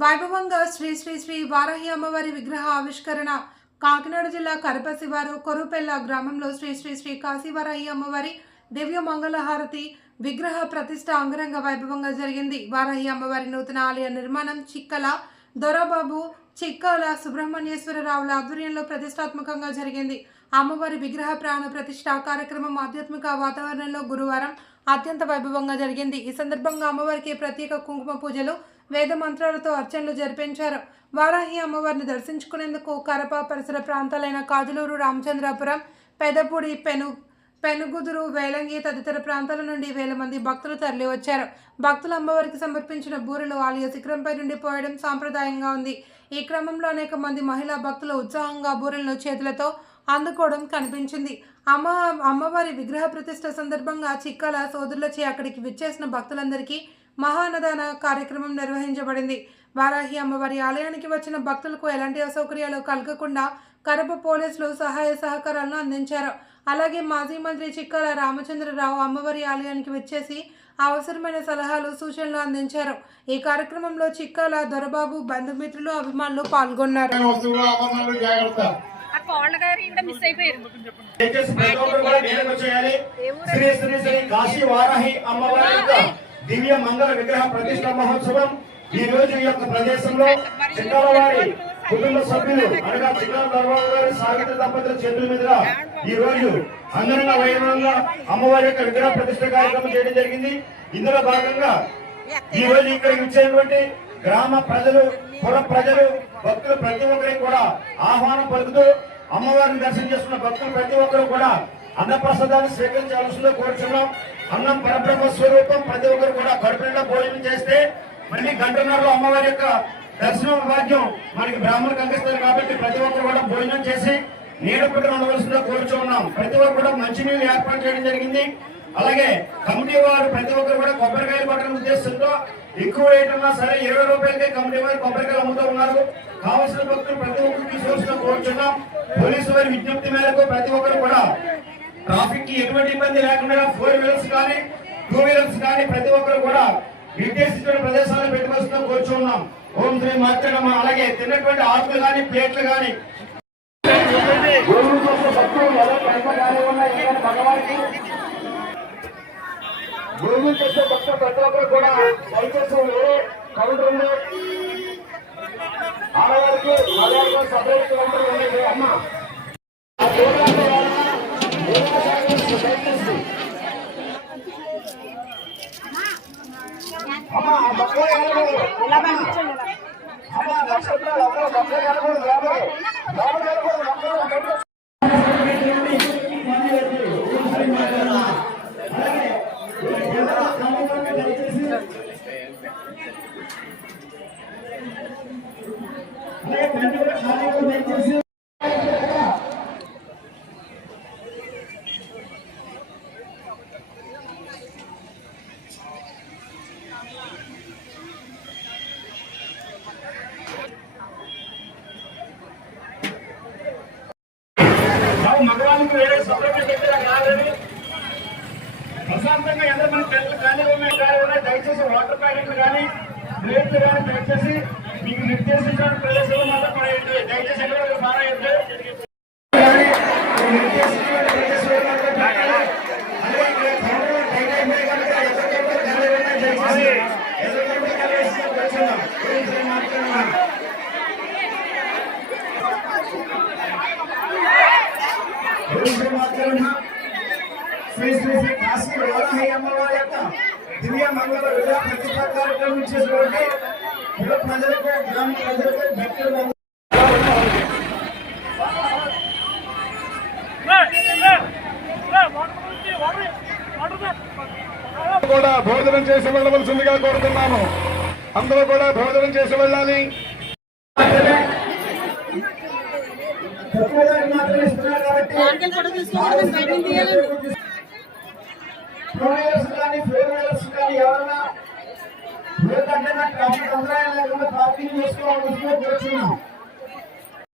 వైభవంగా శ్రీ శ్రీ శ్రీ వారాహి అమ్మవారి విగ్రహ ఆవిష్కరణ కాకినాడ జిల్లా కరపసివారు కొరుపెల్ల గ్రామంలో శ్రీ శ్రీ శ్రీ కాశీవారాహి అమ్మవారి దివ్య మంగళహారతి విగ్రహ ప్రతిష్ట అంగరంగ వైభవంగా జరిగింది. వారాహి అమ్మవారి నూతన ఆలయ నిర్మాణం చిక్కల దొరబాబు చిక్కల సుబ్రహ్మణ్యేశ్వరరావుల ఆధ్వర్యంలో ప్రతిష్టాత్మకంగా జరిగింది. అమ్మవారి విగ్రహ ప్రాణ ప్రతిష్ట కార్యక్రమం ఆధ్యాత్మిక వాతావరణంలో గురువారం అత్యంత వైభవంగా జరిగింది. ఈ సందర్భంగా అమ్మవారికి ప్రత్యేక కుంకుమ పూజలు వేద మంత్రాలతో అర్చనలు జరిపించారు. వారాహి అమ్మవారిని దర్శించుకునేందుకు కరప పరిసర ప్రాంతాలైన కాజులూరు, రామచంద్రాపురం, పెదపూడి, పెనుగుదురు, వేలంగి తదితర ప్రాంతాల నుండి వేల మంది భక్తులు తరలివచ్చారు. భక్తులు అమ్మవారికి సమర్పించిన బూరెలు ఆలయ శిఖరంపై నుండి పోయడం సాంప్రదాయంగా ఉంది. ఈ క్రమంలో అనేక మంది మహిళా భక్తులు ఉత్సాహంగా బూరెలను చేతులతో అందుకోవడం కనిపించింది. అమ్మవారి విగ్రహ ప్రతిష్ట సందర్భంగా చిక్కల సోదరులచే అక్కడికి విచ్చేసిన భక్తులందరికీ మహాన్నదాన కార్యక్రమం నిర్వహించబడింది. వారాహి అమ్మవారి ఆలయానికి వచ్చిన భక్తులకు ఎలాంటి అసౌకర్యాలు కలగకుండా కరప పోలీసులు సహాయ సహకారాలను అందించారు. అలాగే మాజీ మంత్రి చిక్కల రామచంద్రరావు అమ్మవారి ఆలయానికి వచ్చేసి అవసరమైన సలహాలు సూచనలు అందించారు. ఈ కార్యక్రమంలో చిక్కల దొరబాబు బంధుమిత్రులు అభిమానులు పాల్గొన్నారు. దివ్య మంగళ విగ్రహ ప్రతిష్ట మహోత్సవం ఈ రోజు ఈ యొక్క ప్రదేశంలో చిక్కల వారి కుటుంబ సభ్యులు అనగా చిక్కల దొరబాబు గారి సాగిత దంపతుల చేతుల మీదుగా ఈ రోజు అంగరంగ వైభవంగా అమ్మవారి యొక్క విగ్రహ ప్రతిష్ట కార్యక్రమం చేయడం జరిగింది. ఇందులో భాగంగా ఈ రోజు ఇక్కడికి వచ్చేటువంటి గ్రామ ప్రజలు, పుర ప్రజలు, భక్తులు ప్రతి ఒక్కరికి కూడా ఆహ్వానం పలుకుతూ అమ్మవారిని దర్శనం చేసుకున్న భక్తులు ప్రతి ఒక్కరు కూడా అన్నప్రసాదాన్ని స్వీకరించాల్సిందో కోరుచున్నాం. అన్నం పరబ్రహ్మ స్వరూపం. ప్రతి ఒక్కరు కూడా కడుపు నిండా భోజనం చేస్తే మళ్ళీ గంటన్నరలో అమ్మవారి యొక్క దర్శనం భాగ్యం మనకి బ్రాహ్మణులకు అందిస్తారు. కాబట్టి ప్రతి ఒక్కరు కూడా భోజనం చేసి నీడ పుట్టిన ఉండవలసిందో కోరుచున్నాం. ప్రతి ఒక్కరు కూడా మంచినీళ్ళు ఏర్పాటు చేయడం జరిగింది. అలాగే కమిటీ వారు ప్రతి ఒక్కరు కూడా కొబ్బరికాయలు పట్టడం ఉద్దేశంతో ఎక్కువ రేట్ ఉన్నా సరే 20 రూపాయలకే కమిటీ వారు కొబ్బరికాయలు అమ్ముతూ ఉన్నారు. కావాల్సిన భక్తులు ప్రతి ఒక్కరు తీసుకోవాల్సిన కోరుచున్నాం. పోలీసు వారి విజ్ఞప్తి మేరకు ప్రతి ఒక్కరు కూడా ట్రాఫిక్ కి ఎటువంటి ఇబ్బంది లేకుండా 4 వీలర్స్ కానీ 2 వీలర్స్ కానీ ప్రతి ఒక్కరు కూడా నిర్దేశించిన ప్రదేశాలను పెట్టుకోవాల్సిన కోరుచున్నాం. ఓం శ్రీ మాత్రమ. అలాగే తిన్నటువంటి ఆకులు కానీ ప్లేట్లు కానీ భూమి చేసే భక్తులు ప్రతి ఒక్కరు కూడా దయచేసి వేరే కౌంటర్ ఉంది. ఆడవారికి మలయాళం సపరేట్ కౌంటర్ ఉంది. అమ్మ మగవాళ్ళకి వేరే సపరేట్ పెట్టినా కాదని ప్రశాంతంగా ఎంతమంది టెంట్లు ఖాళీ ఉన్నాయి దయచేసి వాటర్ ప్యాకెట్లు కానీ ప్లేట్లు కానీ దయచేసి మీకు నిర్దేశించిన ప్రదేశంలో మాత్రం పడేయండి. దయచేసి ఎక్కడ మారాయండి. శ్రీ శ్రీ శ్రీ కాశీ వారాహి అమ్మవారి యొక్క దివ్య మంగళ విగ్రహ ప్రతిష్ఠా కార్యక్రమం చేసినటువంటి పుర ప్రజలకు, గ్రామ ప్రజలకు, భక్తులు కూడా భోజనం చేసి వెళ్ళవలసిందిగా కోరుతున్నాను. అందరూ కూడా భోజనం చేసి వెళ్ళాలి. ఎవరైనా ట్రాఫిక్ అంతరాయం లేకుండా పార్కింగ్ చేసుకోవాల్సిందిగా కోరుతున్నాం.